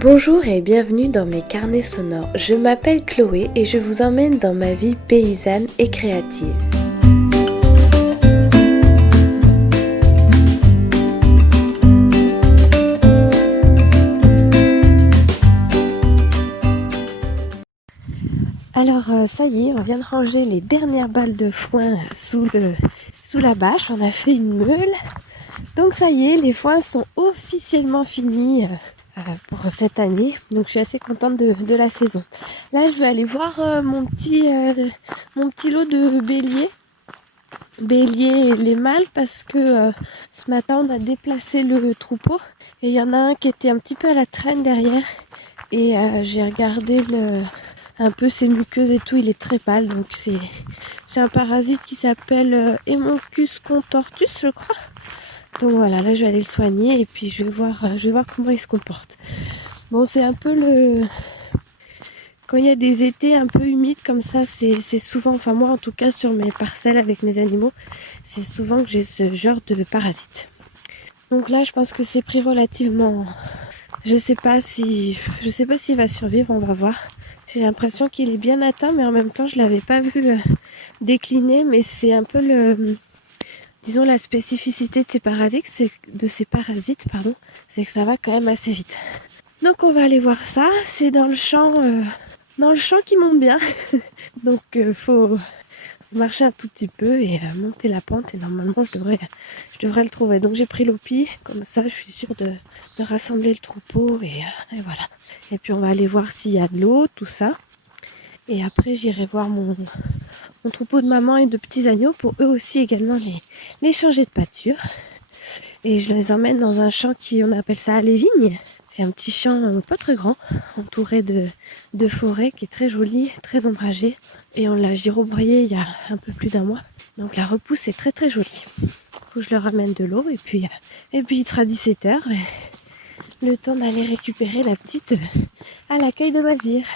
Bonjour et bienvenue dans mes carnets sonores. Je m'appelle Chloé et je vous emmène dans ma vie paysanne et créative. Alors ça y est, on vient de ranger les dernières balles de foin sous la bâche. On a fait une meule. Donc ça y est, les foins sont officiellement finis pour cette année. Donc je suis assez contente de la saison. Là je vais aller voir mon petit lot de béliers. Béliers et les mâles parce que ce matin on a déplacé le troupeau. Et il y en a un qui était un petit peu à la traîne derrière. Et j'ai regardé un peu ses muqueuses et tout, il est très pâle. Donc c'est un parasite qui s'appelle Haemonchus contortus je crois. Donc voilà, là je vais aller le soigner et puis je vais voir comment il se comporte. Bon, c'est un peu quand il y a des étés un peu humides comme ça, c'est souvent, enfin moi en tout cas sur mes parcelles avec mes animaux, c'est souvent que j'ai ce genre de parasite. Donc là je pense que c'est pris relativement. Je sais pas s'il va survivre, on va voir. J'ai l'impression qu'il est bien atteint, mais en même temps je l'avais pas vu décliner, mais c'est un peu disons la spécificité de ces parasites, c'est que ça va quand même assez vite. Donc on va aller voir ça. C'est dans le champ qui monte bien. Donc faut marcher un tout petit peu et monter la pente et normalement je devrais le trouver. Donc j'ai pris l'OPI, comme ça je suis sûre de rassembler le troupeau et voilà. Et puis on va aller voir s'il y a de l'eau, tout ça. Et après j'irai voir mon troupeau de maman et de petits agneaux pour eux aussi également les changer de pâture. Et je les emmène dans un champ on appelle ça les vignes. C'est un petit champ pas très grand, entouré de forêt qui est très joli, très ombragé. Et on l'a girobroyé il y a un peu plus d'un mois. Donc la repousse est très très jolie. Faut que je leur ramène de l'eau et puis il sera 17h. Le temps d'aller récupérer la petite à l'accueil de loisirs.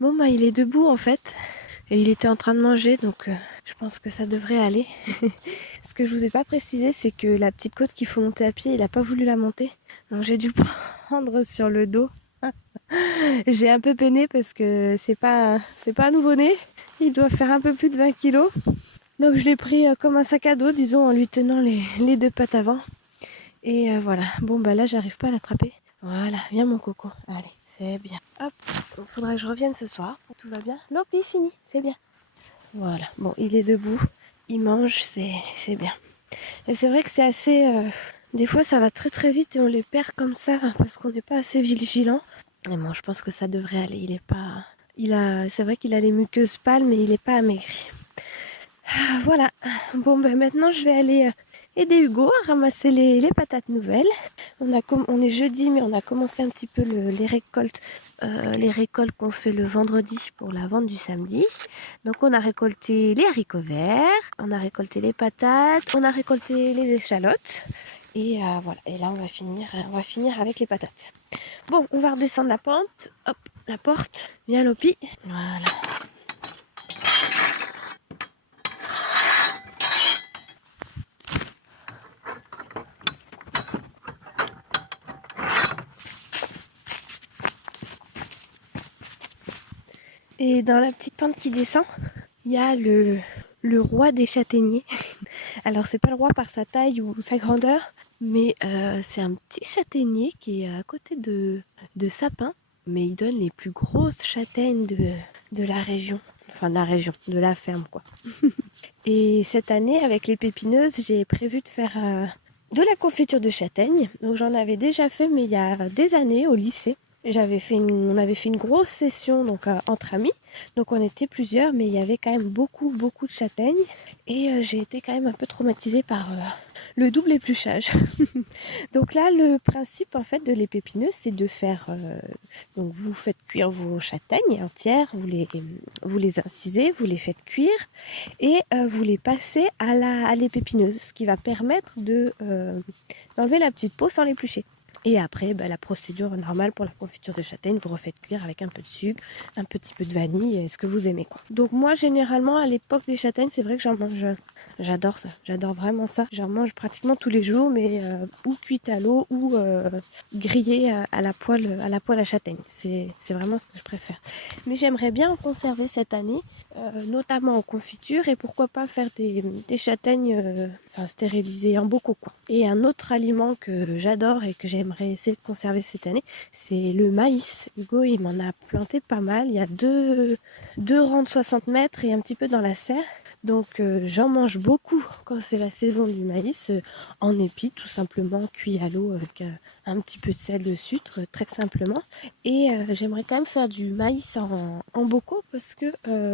Bon bah il est debout en fait. Et il était en train de manger, donc je pense que ça devrait aller. Ce que je vous ai pas précisé, c'est que la petite côte qu'il faut monter à pied, il a pas voulu la monter. Donc j'ai dû le prendre sur le dos. J'ai un peu peiné parce que c'est pas un nouveau-né. Il doit faire un peu plus de 20 kilos. Donc je l'ai pris comme un sac à dos, disons, en lui tenant les deux pattes avant. Et voilà. Bon bah là, j'arrive pas à l'attraper. Voilà, viens mon coco. Allez, c'est bien. Hop, il faudra que je revienne ce soir. Tout va bien. L'OPI fini, c'est bien. Voilà, bon, il est debout, il mange, c'est bien. Et c'est vrai que c'est assez. Des fois, ça va très très vite et on les perd comme ça parce qu'on n'est pas assez vigilant. Et bon, je pense que ça devrait aller. Il est pas. C'est vrai qu'il a les muqueuses pâles, mais il n'est pas amaigri. Voilà. Bon, ben maintenant, je vais aller aider Hugo à ramasser les patates nouvelles. On est jeudi, mais on a commencé un petit peu les récoltes qu'on fait le vendredi pour la vente du samedi. Donc on a récolté les haricots verts, on a récolté les patates, on a récolté les échalotes. Et voilà, et là on va finir avec les patates. Bon, on va redescendre la pente. Hop, la porte, viens Lopi. Voilà. Et dans la petite pente qui descend, il y a le roi des châtaigniers. Alors c'est pas le roi par sa taille ou sa grandeur, mais c'est un petit châtaignier qui est à côté de sapin, mais il donne les plus grosses châtaignes de la région. Enfin de la ferme quoi. Et cette année avec les pépineuses, j'ai prévu de faire de la confiture de châtaigne. Donc j'en avais déjà fait mais il y a des années au lycée. On avait fait une grosse session donc entre amis. Donc on était plusieurs, mais il y avait quand même beaucoup de châtaignes. Et j'ai été quand même un peu traumatisée par le double épluchage. Donc là, le principe en fait de l'épépineuse, c'est de faire... donc vous faites cuire vos châtaignes entières, vous les incisez, vous les faites cuire et vous les passez à l'épépineuse, ce qui va permettre d'enlever la petite peau sans l'éplucher. Et après, la procédure normale pour la confiture de châtaigne, vous refaites cuire avec un peu de sucre, un petit peu de vanille, et ce que vous aimez quoi. Donc moi, généralement, à l'époque des châtaignes, c'est vrai que j'en mange, j'adore ça, j'adore vraiment ça. J'en mange pratiquement tous les jours, mais ou cuite à l'eau ou grillée à la poêle à châtaigne. C'est vraiment ce que je préfère. Mais j'aimerais bien en conserver cette année, notamment en confiture, et pourquoi pas faire des châtaignes stérilisées en bocaux quoi. Et un autre aliment que j'adore et que j'aimerais essayer de conserver cette année, c'est le maïs. Hugo, il m'en a planté pas mal. Il y a deux rangs de 60 mètres et un petit peu dans la serre. Donc j'en mange beaucoup quand c'est la saison du maïs, en épi tout simplement, cuit à l'eau avec un petit peu de sel, de sucre, très simplement. Et j'aimerais quand même faire du maïs en bocaux parce que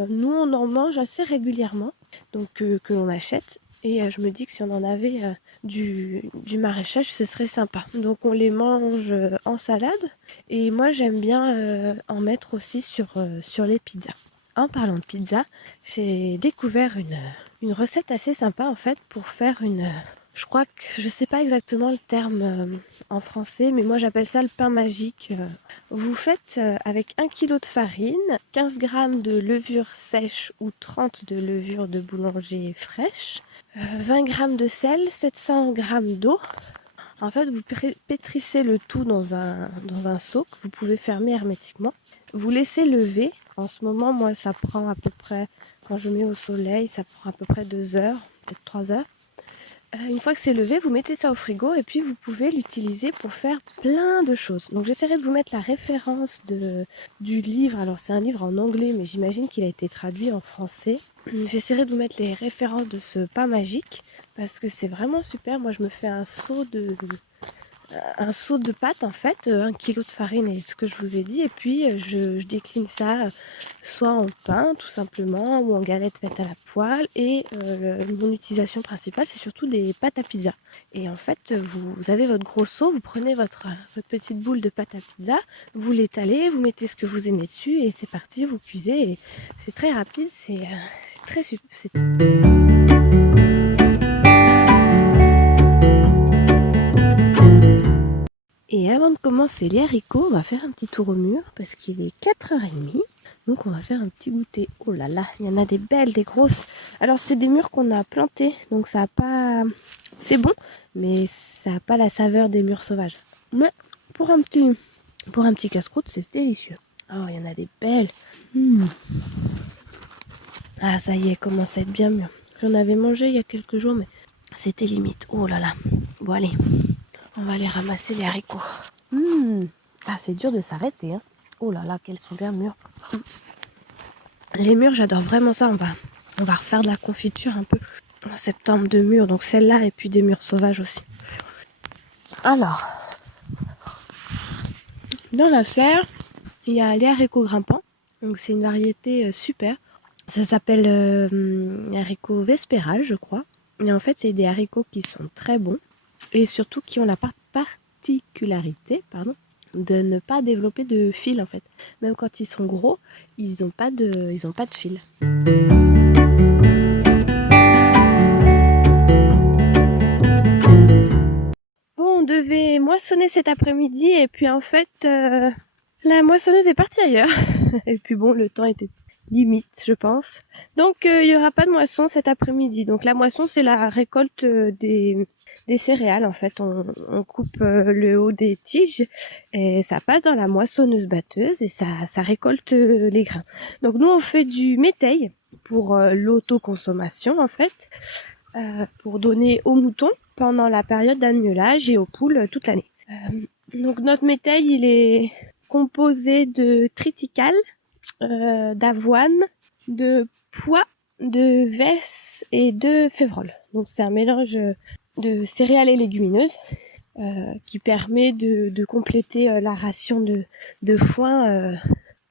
nous on en mange assez régulièrement, donc que l'on achète. Et je me dis que si on en avait du maraîchage, ce serait sympa. Donc on les mange en salade. Et moi j'aime bien en mettre aussi sur les pizzas. En parlant de pizza, j'ai découvert une recette assez sympa en fait pour faire je crois que je sais pas exactement le terme en français, mais moi j'appelle ça le pain magique. Vous faites avec 1 kg de farine, 15 g de levure sèche ou 30 de levure de boulanger fraîche, 20 g de sel, 700 g d'eau. En fait, vous pétrissez le tout dans un seau que vous pouvez fermer hermétiquement. Vous laissez lever. En ce moment, moi, ça prend à peu près, quand je mets au soleil, ça prend à peu près 2 heures, peut-être 3 heures. Une fois que c'est levé, vous mettez ça au frigo et puis vous pouvez l'utiliser pour faire plein de choses. Donc j'essaierai de vous mettre la référence du livre. Alors c'est un livre en anglais, mais j'imagine qu'il a été traduit en français. J'essaierai de vous mettre les références de ce pain magique parce que c'est vraiment super. Moi je me fais un seau de pâte en fait, 1 kg de farine et ce que je vous ai dit, et puis je décline ça soit en pain tout simplement ou en galette faite à la poêle, et mon utilisation principale c'est surtout des pâtes à pizza. Et en fait vous avez votre gros seau, vous prenez votre petite boule de pâte à pizza, vous l'étalez, vous mettez ce que vous aimez dessus et c'est parti, vous cuisez, et c'est très rapide, c'est très super. Et avant de commencer les haricots, on va faire un petit tour au mur parce qu'il est 4h30. Donc on va faire un petit goûter. Oh là là, il y en a des belles, des grosses. Alors c'est des mûres qu'on a plantées, donc ça a pas... C'est bon, mais ça n'a pas la saveur des mûres sauvages. Mais pour un petit casse-croûte, c'est délicieux. Oh, il y en a des belles. Ah ça y est, commence à être bien mûr. J'en avais mangé il y a quelques jours, mais c'était limite. Oh là là. Bon allez, on va aller ramasser les haricots. Ah, c'est dur de s'arrêter, hein. Oh là là, qu'elles sont bien mûres. Les mûres, j'adore vraiment ça. On va refaire de la confiture un peu en septembre de mûres. Donc celle-là et puis des mûres sauvages aussi. Alors, dans la serre, il y a les haricots grimpants. Donc c'est une variété super. Ça s'appelle haricots vespéral, je crois. Et en fait, c'est des haricots qui sont très bons et surtout qui ont la particularité, de ne pas développer de fil en fait. Même quand ils sont gros, ils n'ont pas de fil. Bon, on devait moissonner cet après-midi et puis en fait, la moissonneuse est partie ailleurs. Et puis bon, le temps était limite, je pense. Donc il n'y aura pas de moisson cet après-midi. Donc la moisson, c'est la récolte des céréales en fait. On coupe le haut des tiges et ça passe dans la moissonneuse batteuse et ça récolte les grains. Donc nous on fait du métail pour l'autoconsommation en fait, pour donner aux moutons pendant la période d'agnelage et aux poules toute l'année. Donc notre métail il est composé de triticale, d'avoine, de pois, de vesses et de févrole. Donc c'est un mélange de céréales et légumineuses qui permet de compléter la ration de foin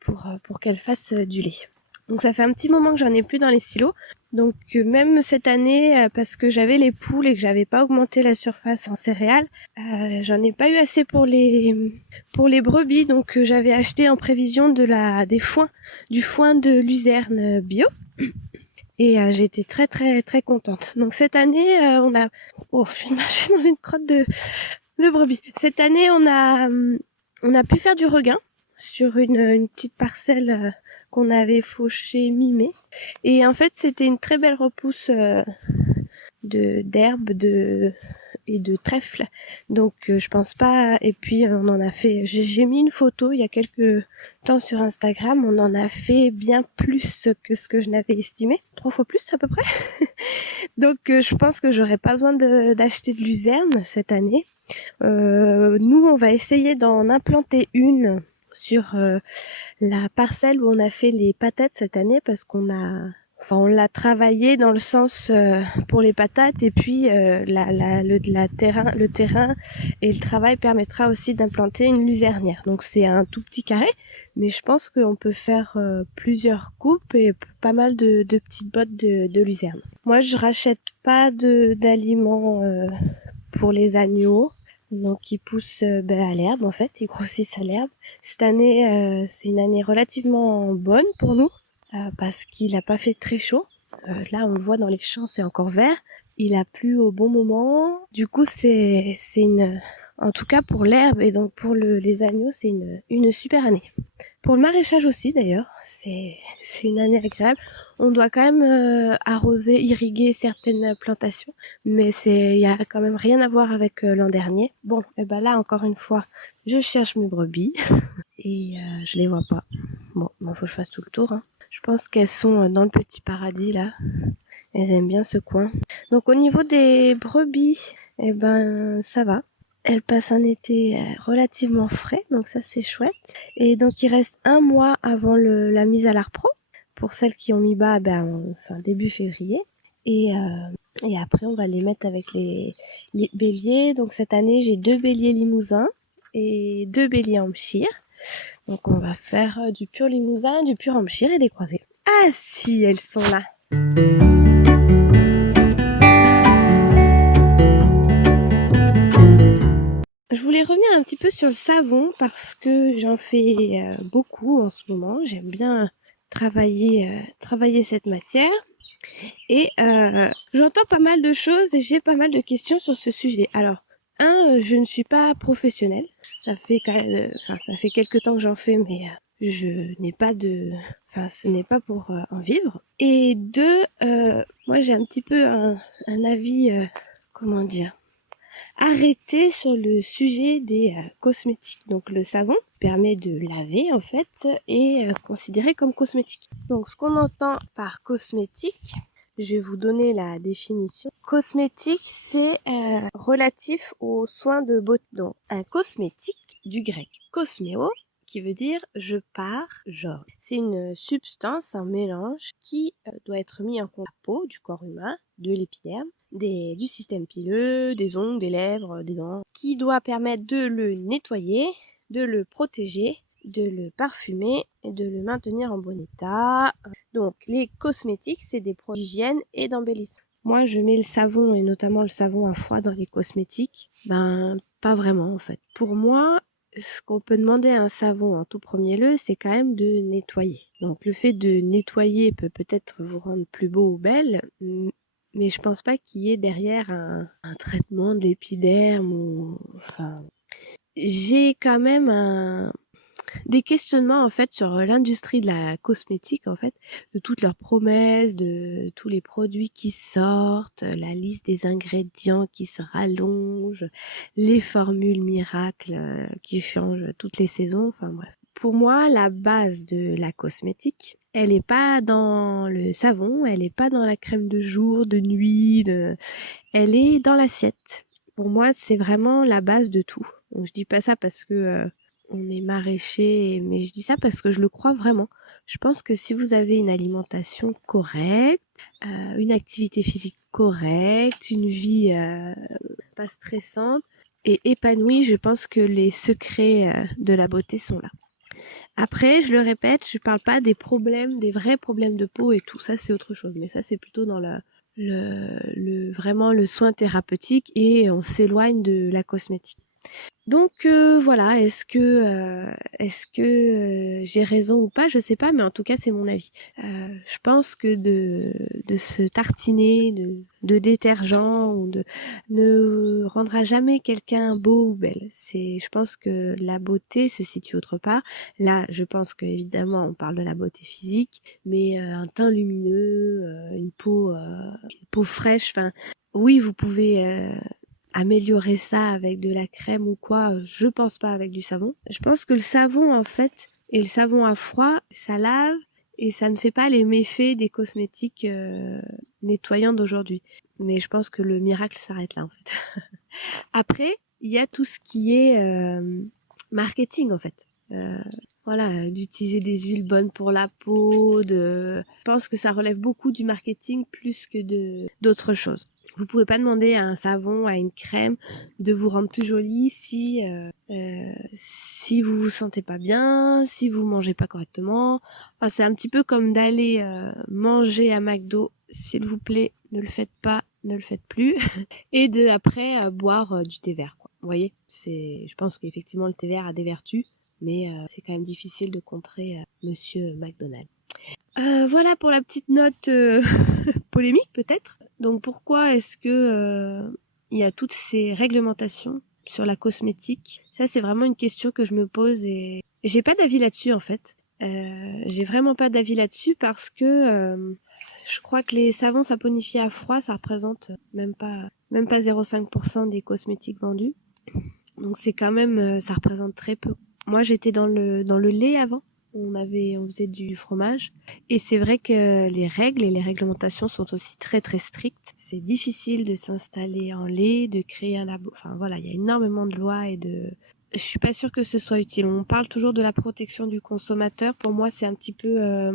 pour qu'elle fasse du lait. Donc ça fait un petit moment que j'en ai plus dans les silos. Donc même cette année, parce que j'avais les poules et que j'avais pas augmenté la surface en céréales, j'en ai pas eu assez pour les brebis. Donc j'avais acheté en prévision du foin de luzerne bio. Et j'étais très très très contente. Donc cette année, je viens de marcher dans une crotte de brebis. Cette année, on a pu faire du regain sur une petite parcelle qu'on avait fauchée mi-mai. Et en fait, c'était une très belle repousse d'herbes et de trèfle. Donc je pense pas. Et puis on en a fait. J'ai mis une photo il y a quelques temps sur Instagram. On en a fait bien plus que ce que je n'avais estimé. 3 fois plus à peu près. Donc je pense que j'aurais pas besoin d'acheter de luzerne cette année. Nous on va essayer d'en implanter une sur la parcelle où on a fait les patates cette année parce on l'a travaillé dans le sens pour les patates et puis le terrain et le travail permettra aussi d'implanter une luzernière. Donc c'est un tout petit carré, mais je pense qu'on peut faire plusieurs coupes et pas mal de petites bottes de luzerne. Moi je rachète pas d'aliments pour les agneaux. Donc ils poussent à l'herbe en fait, ils grossissent à l'herbe. Cette année, c'est une année relativement bonne pour nous parce qu'il n'a pas fait très chaud. Là, on le voit dans les champs, c'est encore vert. Il a plu au bon moment. Du coup, en tout cas pour l'herbe et donc pour les agneaux, c'est une super année. Pour le maraîchage aussi d'ailleurs, c'est une année agréable. On doit quand même arroser, irriguer certaines plantations, mais il y a quand même rien à voir avec l'an dernier. Bon, et ben là encore une fois, je cherche mes brebis et je les vois pas. Bon, il faut que je fasse tout le tour. Hein. Je pense qu'elles sont dans le petit paradis là. Elles aiment bien ce coin. Donc au niveau des brebis, eh ben ça va. Elles passent un été relativement frais, donc ça c'est chouette. Et donc il reste un mois avant la mise à l'ARPRO. Pour celles qui ont mis bas, début février. Et après on va les mettre avec les béliers. Donc cette année j'ai 2 béliers limousins et 2 béliers Hampshire. Donc on va faire du pur limousin, du pur Hampshire et des croisés. Ah si, elles sont là. Je voulais revenir un petit peu sur le savon parce que j'en fais beaucoup en ce moment. J'aime bien travailler cette matière. Et j'entends pas mal de choses et j'ai pas mal de questions sur ce sujet. Alors, je ne suis pas professionnelle. Ça fait quelques temps que j'en fais, mais je n'ai pas ce n'est pas pour en vivre. Et deux, moi j'ai un petit peu un avis, comment dire, arrêté sur le sujet des cosmétiques. Donc le savon permet de laver en fait et considéré comme cosmétique. Donc ce qu'on entend par cosmétique, je vais vous donner la définition. Cosmétique, c'est relatif aux soins de beauté. Donc un cosmétique, du grec cosméo, qui veut dire je pars, genre. C'est une substance, un mélange qui doit être mis en contact de la peau du corps humain, de l'épiderme, du système pileux, des ongles, des lèvres, des dents, qui doit permettre de le nettoyer, de le protéger, de le parfumer et de le maintenir en bon état. Donc les cosmétiques, c'est des produits d'hygiène et d'embellissement. Moi, je mets le savon et notamment le savon à froid dans les cosmétiques. Pas vraiment en fait. Pour moi, ce qu'on peut demander à un savon en tout premier lieu, c'est quand même de nettoyer. Donc le fait de nettoyer peut peut-être vous rendre plus beau ou belle, mais je pense pas qu'il y ait derrière un traitement de l'épiderme ou j'ai quand même des questionnements en fait sur l'industrie de la cosmétique en fait, de toutes leurs promesses, de tous les produits qui sortent, la liste des ingrédients qui se rallonge, les formules miracles qui changent toutes les saisons, enfin bref. Pour moi, la base de la cosmétique, elle est pas dans le savon, elle est pas dans la crème de jour, de nuit, elle est dans l'assiette. Pour moi, c'est vraiment la base de tout. Donc, je dis pas ça parce que on est maraîcher, mais je dis ça parce que je le crois vraiment. Je pense que si vous avez une alimentation correcte, une activité physique correcte, une vie pas stressante et épanouie, je pense que les secrets de la beauté sont là. Après, je le répète, je parle pas des vrais problèmes de peau et tout ça, c'est autre chose. Mais ça, c'est plutôt dans vraiment le soin thérapeutique et on s'éloigne de la cosmétique. Donc voilà, est-ce que j'ai raison ou pas, je sais pas, mais en tout cas c'est mon avis. Je pense que de se tartiner de détergent ou de ne rendra jamais quelqu'un beau ou belle. Je pense que la beauté se situe autre part. Là, je pense que évidemment on parle de la beauté physique, mais un teint lumineux, une peau fraîche, enfin oui, vous pouvez améliorer ça avec de la crème ou quoi, je pense pas avec du savon. Je pense que le savon en fait, et le savon à froid, ça lave et ça ne fait pas les méfaits des cosmétiques nettoyants d'aujourd'hui. Mais je pense que le miracle s'arrête là en fait. Après, il y a tout ce qui est marketing en fait. Voilà, d'utiliser des huiles bonnes pour la peau, je pense que ça relève beaucoup du marketing plus que d'autres choses. Vous pouvez pas demander à un savon, à une crème de vous rendre plus jolie si vous vous sentez pas bien, si vous mangez pas correctement. Enfin, c'est un petit peu comme d'aller manger à McDo. S'il vous plaît, ne le faites pas, ne le faites plus. Et de après boire du thé vert, quoi. Vous voyez, je pense qu'effectivement le thé vert a des vertus, mais c'est quand même difficile de contrer Monsieur McDonald. Voilà pour la petite note polémique peut-être. Donc pourquoi est-ce que il y a toutes ces réglementations sur la cosmétique? Ça c'est vraiment une question que je me pose et j'ai pas d'avis là-dessus en fait. J'ai vraiment pas d'avis là-dessus parce que je crois que les savons saponifiés à froid ça représente même pas 0,5% des cosmétiques vendus. Donc c'est quand même ça représente très peu. Moi j'étais dans le lait avant. On faisait du fromage et c'est vrai que les règles et les réglementations sont aussi très très strictes. C'est difficile de s'installer en lait, de créer un labo. Enfin voilà, il y a énormément de lois je suis pas sûre que ce soit utile. On parle toujours de la protection du consommateur. Pour moi, c'est un petit peu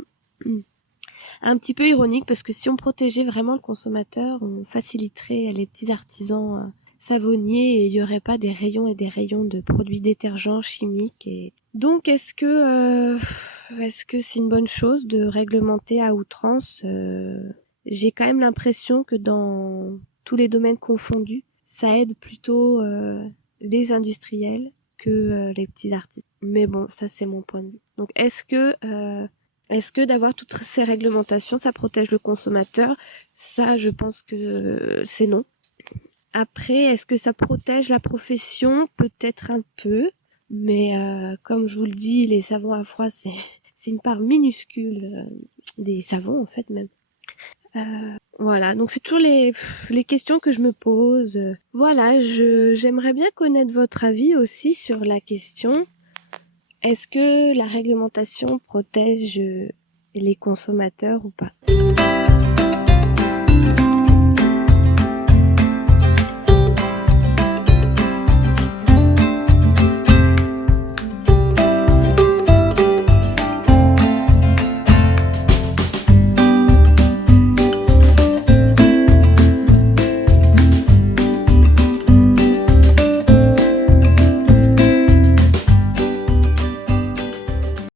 ironique parce que si on protégeait vraiment le consommateur, on faciliterait les petits artisans savonniers et il y aurait pas des rayons et des rayons de produits détergents chimiques et donc est-ce que c'est une bonne chose de réglementer à outrance J'ai quand même l'impression que dans tous les domaines confondus, ça aide plutôt les industriels que les petits artistes. Mais bon, ça c'est mon point de vue. Donc est-ce que d'avoir toutes ces réglementations, ça protège le consommateur? Ça, je pense que c'est non. Après, est-ce que ça protège la profession? Peut-être un peu. Mais comme je vous le dis, les savons à froid, c'est une part minuscule des savons, en fait, même. Voilà, donc c'est toujours les questions que je me pose. Voilà, j'aimerais bien connaître votre avis aussi sur la question. Est-ce que la réglementation protège les consommateurs ou pas?